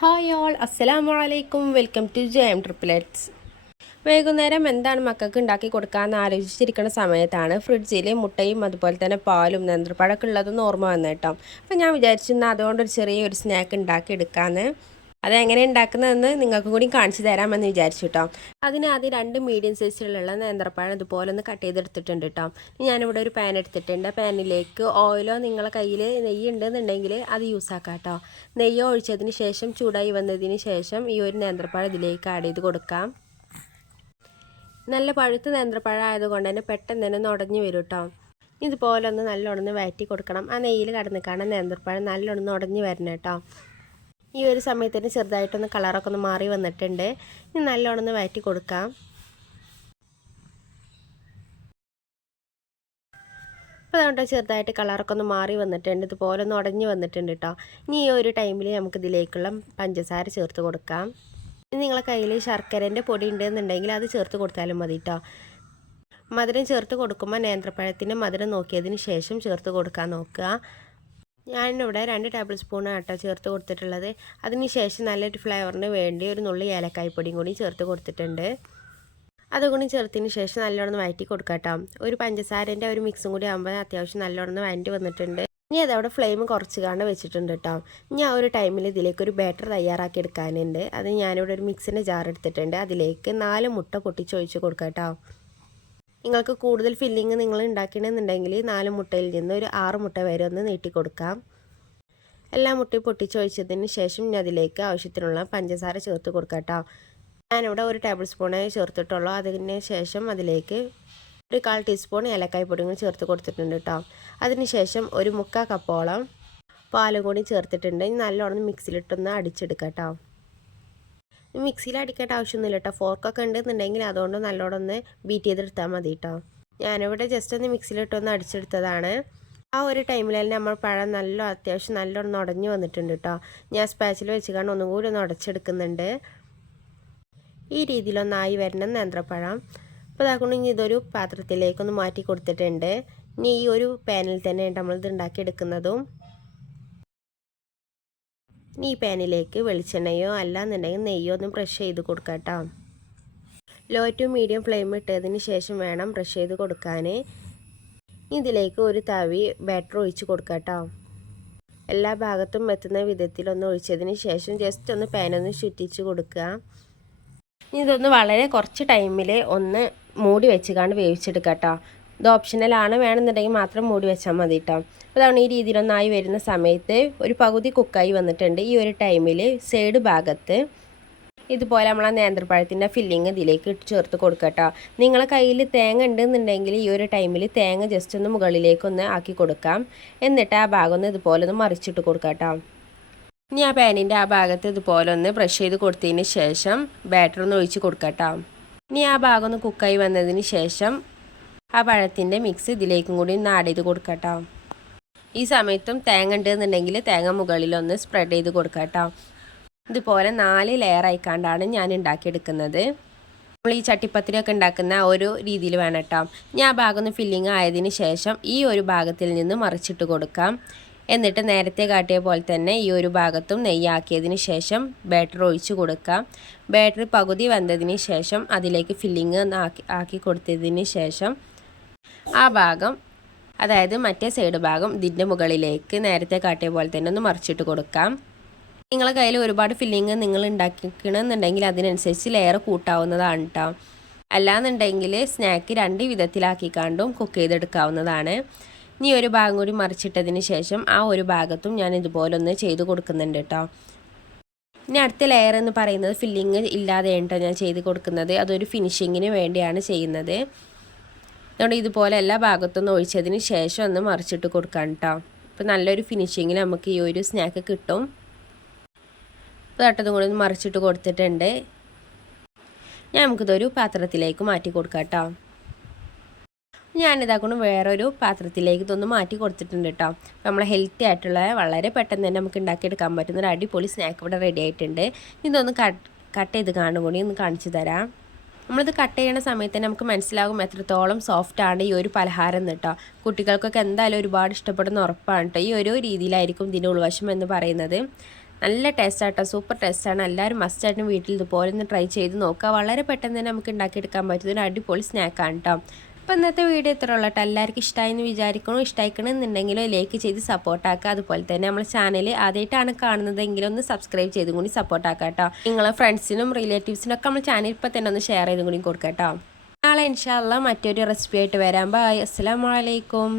Hi all, അസ്സലാമു അലൈക്കും. Welcome to JM triplets. വൈകുന്നേരം എന്താണ് മക്കൾക്ക് ഉണ്ടാക്കി കൊടുക്കാമെന്ന് ആലോചിച്ചിരിക്കുന്ന സമയത്താണ് ഫ്രിഡ്ജിൽ മുട്ടയും അതുപോലെ തന്നെ പാലും നേന്ത്രപ്പഴമൊക്കെ ഉള്ളതെന്ന് ഓർമ്മ വന്നു കേട്ടോ. അപ്പോൾ ഞാൻ വിചാരിച്ചിരുന്ന അതുകൊണ്ടൊരു ചെറിയൊരു സ്നാക്ക് ഉണ്ടാക്കി എടുക്കാമെന്ന്. അതെങ്ങനെ ഉണ്ടാക്കുന്നതെന്ന് നിങ്ങൾക്ക് കൂടി കാണിച്ചു തരാമെന്ന് വിചാരിച്ചു കേട്ടോ. അതിന് ആദ്യം 2 മീഡിയം സൈസിലുള്ള നേന്ത്രപ്പഴം ഇതുപോലെ ഒന്ന് കട്ട് ചെയ്തെടുത്തിട്ടുണ്ട് കേട്ടോ. ഞാനിവിടെ ഒരു പാൻ എടുത്തിട്ടുണ്ട്. പാനിലേക്ക് ഓയിലോ നിങ്ങളെ കയ്യിൽ നെയ്യ് ഉണ്ടെന്നുണ്ടെങ്കിൽ അത് യൂസ് ആക്കാം കേട്ടോ. നെയ്യ് ഒഴിച്ചതിന് ശേഷം ചൂടായി വന്നതിന് ശേഷം ഈ ഒരു നേന്ത്രപ്പഴം ഇതിലേക്ക് ആഡ് ചെയ്ത് കൊടുക്കാം. നല്ല പഴുത്ത നേന്ത്രപ്പഴം ആയതുകൊണ്ട് തന്നെ പെട്ടെന്ന് തന്നെ ഉടഞ്ഞു വരും കേട്ടോ. ഇതുപോലെ ഒന്ന് നല്ലോണം വഴറ്റി കൊടുക്കണം. ആ നെയ്യിൽ കടന്നിക്കാണ് നേന്ത്രപ്പഴം നല്ലോണം ഉടഞ്ഞു വരണം കേട്ടോ. ഈ ഒരു സമയത്തിന് ചെറുതായിട്ടൊന്ന് കളറൊക്കെ ഒന്ന് മാറി വന്നിട്ടുണ്ട്. ഇനി നല്ലോണം വഴറ്റി കൊടുക്കാം. അപ്പോൾ അതുകൊണ്ട് ചെറുതായിട്ട് കളറൊക്കെ ഒന്ന് മാറി വന്നിട്ടുണ്ട്. ഇതുപോലെ ഒന്ന് ഉടഞ്ഞു വന്നിട്ടുണ്ട് കേട്ടോ. ഇനി ഈ ഒരു ടൈമിൽ നമുക്ക് ഇതിലേക്കുള്ള പഞ്ചസാര ചേർത്ത് കൊടുക്കാം. ഇനി നിങ്ങളെ കയ്യിൽ ശർക്കരേൻ്റെ പൊടി ഉണ്ടെന്നുണ്ടെങ്കിൽ അത് ചേർത്ത് കൊടുത്താലും മതി കേട്ടോ. മധുരം ചേർത്ത് കൊടുക്കുമ്പോൾ നേന്ത്രപ്പഴത്തിൻ്റെ മധുരം നോക്കിയതിന് ശേഷം ചേർത്ത് കൊടുക്കാൻ നോക്കുക. ഞാനിവിടെ 2 ടേബിൾ സ്പൂൺ ആട്ടോ ചേർത്ത് കൊടുത്തിട്ടുള്ളത്. അതിന് ശേഷം നല്ലൊരു ഫ്ലേവറിന് വേണ്ടി ഒരു നുള്ളി ഏലക്കായ്പ്പൊടിയും കൂടി ചേർത്ത് കൊടുത്തിട്ടുണ്ട്. അതുകൂടി ചേർത്തതിന് ശേഷം നല്ലോണം വഴറ്റി കൊടുക്കാം കേട്ടോ. ഒരു പഞ്ചസാരൻ്റെ ഒരു മിക്സും കൂടി ആകുമ്പോൾ അത്യാവശ്യം നല്ലോണം വഴറ്റി വന്നിട്ടുണ്ട്. ഇനി അതവിടെ ഫ്ലെയിം കുറച്ച് കാണാൻ വെച്ചിട്ടുണ്ട് കേട്ടോ. ഇനി ആ ഒരു ടൈമിൽ ഇതിലേക്ക് ഒരു ബാറ്റർ തയ്യാറാക്കി എടുക്കാനുണ്ട്. അത് ഞാനിവിടെ ഒരു മിക്സിൻ്റെ ജാർ എടുത്തിട്ടുണ്ട്. അതിലേക്ക് 4 മുട്ട പൊട്ടിച്ചൊഴിച്ച് കൊടുക്കാം കേട്ടോ. നിങ്ങൾക്ക് കൂടുതൽ ഫില്ലിങ് നിങ്ങൾ ഉണ്ടാക്കണമെന്നുണ്ടെങ്കിൽ 4 മുട്ടയിൽ നിന്ന് ഒരു 6 മുട്ട വരെ ഒന്ന് നീട്ടി കൊടുക്കാം. എല്ലാ മുട്ടയും പൊട്ടിച്ചൊഴിച്ചതിന് ശേഷം ഇനി അതിലേക്ക് ആവശ്യത്തിനുള്ള പഞ്ചസാര ചേർത്ത് കൊടുക്കാം കേട്ടോ. ഞാനിവിടെ 1 ടേബിൾ സ്പൂണേ ചേർത്തിട്ടുള്ളൂ. അതിന് ശേഷം അതിലേക്ക് ഒരു 1/4 ടീസ്പൂൺ ഏലക്കായ് പൊടിയും ചേർത്ത് കൊടുത്തിട്ടുണ്ട് കേട്ടോ. അതിന് ശേഷം ഒരു 3/4 കപ്പോളം പാലും കൂടി ചേർത്തിട്ടുണ്ട്. ഇനി നല്ലോണം മിക്സിയിലിട്ടൊന്ന് അടിച്ചെടുക്കാം കേട്ടോ. മിക്സിയിൽ അടിക്കേണ്ട ആവശ്യമൊന്നുമില്ല കേട്ടോ. ഫോർക്കൊക്കെ ഉണ്ടെന്നുണ്ടെങ്കിൽ അതുകൊണ്ട് നല്ലോണം ഒന്ന് ബീറ്റ് ചെയ്തെടുത്താൽ മതി കേട്ടോ. ഞാനിവിടെ ജസ്റ്റ് ഒന്ന് മിക്സിയിലിട്ടൊന്ന് അടിച്ചെടുത്തതാണ്. ആ ഒരു ടൈമിൽ തന്നെ നമ്മൾ പഴം അത്യാവശ്യം നല്ലോണം ഉടഞ്ഞു വന്നിട്ടുണ്ട് കേട്ടോ. ഞാൻ സ്പാച്ചിൽ വെച്ച് കാണാൻ ഒന്നും കൂടി ഒന്ന് ഉടച്ചെടുക്കുന്നുണ്ട്. ഈ രീതിയിലൊന്നായി വരണം നേന്ത്രപ്പഴം. അപ്പോൾ അതാകൊണ്ട് ഇനി ഇതൊരു പാത്രത്തിലേക്കൊന്ന് മാറ്റി കൊടുത്തിട്ടുണ്ട്. ഇനി ഈ ഒരു പാനിൽ തന്നെ നമ്മളിത് ഉണ്ടാക്കിയെടുക്കുന്നതും. ഇനി ഈ പാനിലേക്ക് വെളിച്ചെണ്ണയോ അല്ലാന്നുണ്ടെങ്കിൽ നെയ്യോ ഒന്ന് ബ്രഷ് ചെയ്ത് കൊടുക്കാം കേട്ടോ. ലോ ടു മീഡിയം ഫ്ലെയിം ഇട്ടതിന് ശേഷം വേണം ബ്രഷ് ചെയ്ത് കൊടുക്കാൻ. ഇതിലേക്ക് ഒരു തവി ബാറ്റർ ഒഴിച്ച് കൊടുക്കാം കേട്ടോ. എല്ലാ ഭാഗത്തും എത്തുന്ന വിധത്തിലൊന്ന് ഒഴിച്ചതിന് ശേഷം ജസ്റ്റ് ഒന്ന് പാനൊന്ന് ചുറ്റിച്ച് കൊടുക്കുക. ഇതൊന്ന് വളരെ കുറച്ച് ടൈമിൽ ഒന്ന് മൂടി വെച്ചുകൊണ്ട് വേവിച്ചെടുക്കാം കേട്ടോ. ഇത് ഓപ്ഷണലാണ്, വേണമെന്നുണ്ടെങ്കിൽ മാത്രം മൂടി വെച്ചാൽ മതി കേട്ടോ. അതാണ് ഈ രീതിയിലൊന്നായി വരുന്ന സമയത്ത് ഒരു പകുതി കുക്കായി വന്നിട്ടുണ്ട്. ഈ ഒരു ടൈമിൽ സൈഡ് ഭാഗത്ത് ഇതുപോലെ നമ്മൾ ആ നേന്ത്രപ്പഴത്തിൻ്റെ ഫില്ലിങ് ഇതിലേക്ക് ചേർത്ത് കൊടുക്കുക കേട്ടോ. നിങ്ങളെ കയ്യിൽ തേങ്ങ ഉണ്ടെന്നുണ്ടെങ്കിൽ ഈ ഒരു ടൈമിൽ തേങ്ങ ജസ്റ്റ് ഒന്ന് മുകളിലേക്കൊന്ന് ആക്കി കൊടുക്കാം. എന്നിട്ട് ആ ഭാഗം ഒന്ന് ഇതുപോലെ ഒന്ന് മറിച്ചിട്ട് കൊടുക്കാം കേട്ടോ. ഇനി ആ പാനിൻ്റെ ആ ഭാഗത്ത് ഇതുപോലെ ഒന്ന് ബ്രഷ് ചെയ്ത് കൊടുത്തതിന് ശേഷം ബാറ്റർ ഒന്ന് ഒഴിച്ച് കൊടുക്കാം കേട്ടോ. ഇനി ആ ഭാഗം ഒന്ന് കുക്കായി വന്നതിന് ശേഷം ആ പഴത്തിൻ്റെ മിക്സ് ഇതിലേക്കും കൂടി ഒന്ന് ആഡ് ചെയ്ത് കൊടുക്കാം കേട്ടോ. ഈ സമയത്തും തേങ്ങ ഉണ്ടെന്നുണ്ടെങ്കിൽ തേങ്ങ മുകളിലൊന്ന് സ്പ്രെഡ് ചെയ്ത് കൊടുക്കാം കേട്ടോ. ഇതുപോലെ 4 ലെയർ ആയിക്കാണ്ടാണ് ഞാൻ ഉണ്ടാക്കിയെടുക്കുന്നത്. നമ്മൾ ഈ ചട്ടിപ്പത്തിരിയൊക്കെ ഉണ്ടാക്കുന്ന ഒരു രീതിയിൽ വേണം കേട്ടോ. ഞാൻ ആ ഭാഗം ഒന്ന് ഫില്ലിങ് ആയതിന് ശേഷം ഈ ഒരു ഭാഗത്തിൽ നിന്ന് മറിച്ചിട്ട് കൊടുക്കാം. എന്നിട്ട് നേരത്തെ കാട്ടിയ പോലെ തന്നെ ഈ ഒരു ഭാഗത്തും നെയ്യാക്കിയതിന് ശേഷം ബാറ്റർ ഒഴിച്ച് കൊടുക്കാം. ബാറ്റർ പകുതി വന്നതിന് ശേഷം അതിലേക്ക് ഫില്ലിങ് ആക്കി കൊടുത്തതിന് ശേഷം ആ ഭാഗം, അതായത് മറ്റേ സൈഡ് ഭാഗം ഇതിൻ്റെ മുകളിലേക്ക് നേരത്തെ കാട്ടിയ പോലെ തന്നെ ഒന്ന് മറിച്ചിട്ട് കൊടുക്കാം. നിങ്ങളെ കയ്യിൽ ഒരുപാട് ഫില്ലിങ് നിങ്ങൾ ഉണ്ടാക്കിക്കണമെന്നുണ്ടെങ്കിൽ അതിനനുസരിച്ച് ലെയർ കൂട്ടാവുന്നതാണ് കേട്ടോ. അല്ലാന്നുണ്ടെങ്കിൽ സ്നാക്ക് 2 വിധത്തിലാക്കിക്കാണ്ടും കുക്ക് ചെയ്തെടുക്കാവുന്നതാണ്. ഇനി ഒരു ഭാഗം കൂടി മറിച്ചിട്ടതിന് ശേഷം ആ ഒരു ഭാഗത്തും ഞാൻ ഇതുപോലെ ഒന്ന് ചെയ്ത് കൊടുക്കുന്നുണ്ട് കേട്ടോ. ഇനി അടുത്ത ലെയർ എന്ന് പറയുന്നത് ഫില്ലിങ് ഇല്ലാതെയാണ് കേട്ടോ ഞാൻ ചെയ്ത് കൊടുക്കുന്നത്. അതൊരു ഫിനിഷിങ്ങിന് വേണ്ടിയാണ് ചെയ്യുന്നത്. അതുകൊണ്ട് ഇതുപോലെ എല്ലാ ഭാഗത്തും ഒഴിച്ചതിന് ശേഷം ഒന്ന് മറിച്ചിട്ട് കൊടുക്കാം കേട്ടോ. അപ്പോൾ നല്ലൊരു ഫിനിഷിങ്ങിൽ നമുക്ക് ഈ ഒരു സ്നാക്ക് കിട്ടും. അപ്പോൾ തട്ടതും കൂടി ഒന്ന് മറിച്ചിട്ട് കൊടുത്തിട്ടുണ്ട്. നമുക്കിതൊരു പാത്രത്തിലേക്ക് മാറ്റി കൊടുക്കാം കേട്ടോ. ഞാനിതാക്കൊണ്ട് വേറൊരു പാത്രത്തിലേക്ക് ഇതൊന്ന് മാറ്റി കൊടുത്തിട്ടുണ്ട് കേട്ടോ. നമ്മൾ ഹെൽത്തി ആയിട്ടുള്ള വളരെ പെട്ടെന്ന് തന്നെ നമുക്ക് ഉണ്ടാക്കിയെടുക്കാൻ പറ്റുന്ന ഒരു അടിപൊളി സ്നാക്ക് ഇവിടെ റെഡി ആയിട്ടുണ്ട്. ഇതൊന്ന് കട്ട് ചെയ്ത് കാണും കൂടി ഒന്ന് കാണിച്ചു തരാം. നമ്മളിത് കട്ട് ചെയ്യുന്ന സമയത്ത് തന്നെ നമുക്ക് മനസ്സിലാകും എത്രത്തോളം സോഫ്റ്റാണ് ഈ ഒരു പലഹാരം എന്ന് കേട്ടോ. കുട്ടികൾക്കൊക്കെ എന്തായാലും ഒരുപാട് ഇഷ്ടപ്പെടുന്ന ഉറപ്പാണ് കേട്ടോ. ഈ ഒരു രീതിയിലായിരിക്കും ഇതിൻ്റെ ഉൾവശം എന്ന് പറയുന്നത്. നല്ല ടേസ്റ്റാട്ടോ, സൂപ്പർ ടേസ്റ്റാണ്. എല്ലാവരും മസ്റ്റായിട്ടും വീട്ടിൽ ഇതുപോലെ ഒന്ന് ട്രൈ ചെയ്ത് നോക്കുക. വളരെ പെട്ടെന്ന് തന്നെ നമുക്ക് ഉണ്ടാക്കിയെടുക്കാൻ പറ്റുന്ന ഒരു അടിപൊളി സ്നാക്കാണ് കേട്ടോ. അപ്പോൾ ഇന്നത്തെ വീഡിയോ ഇത്ര ഉള്ളൂ കേട്ടോ. എല്ലാവർക്കും ഇഷ്ടമായെന്ന് വിചാരിക്കണോ? ഇഷ്ടമായിക്കണമെന്നുണ്ടെങ്കിൽ ലൈക്ക് ചെയ്ത് സപ്പോർട്ടാക്കുക. അതുപോലെ തന്നെ നമ്മുടെ ചാനൽ ആദ്യമായിട്ടാണ് കാണുന്നതെങ്കിലും ഒന്ന് സബ്സ്ക്രൈബ് ചെയ്തും കൂടി സപ്പോർട്ടാക്കുക കേട്ടോ. നിങ്ങളെ ഫ്രണ്ട്സിനും റിലേറ്റീവ്സിനും ഒക്കെ നമ്മുടെ ചാനൽ ഇപ്പോൾ തന്നെ ഒന്ന് ഷെയർ ചെയ്തും കൂടി കൊടുക്കാം കേട്ടോ. നാളെ ഇൻഷാ അല്ലാഹ് മറ്റൊരു റെസിപ്പി ആയിട്ട് വരാം. ബൈ. അസ്സലാമു അലൈക്കും.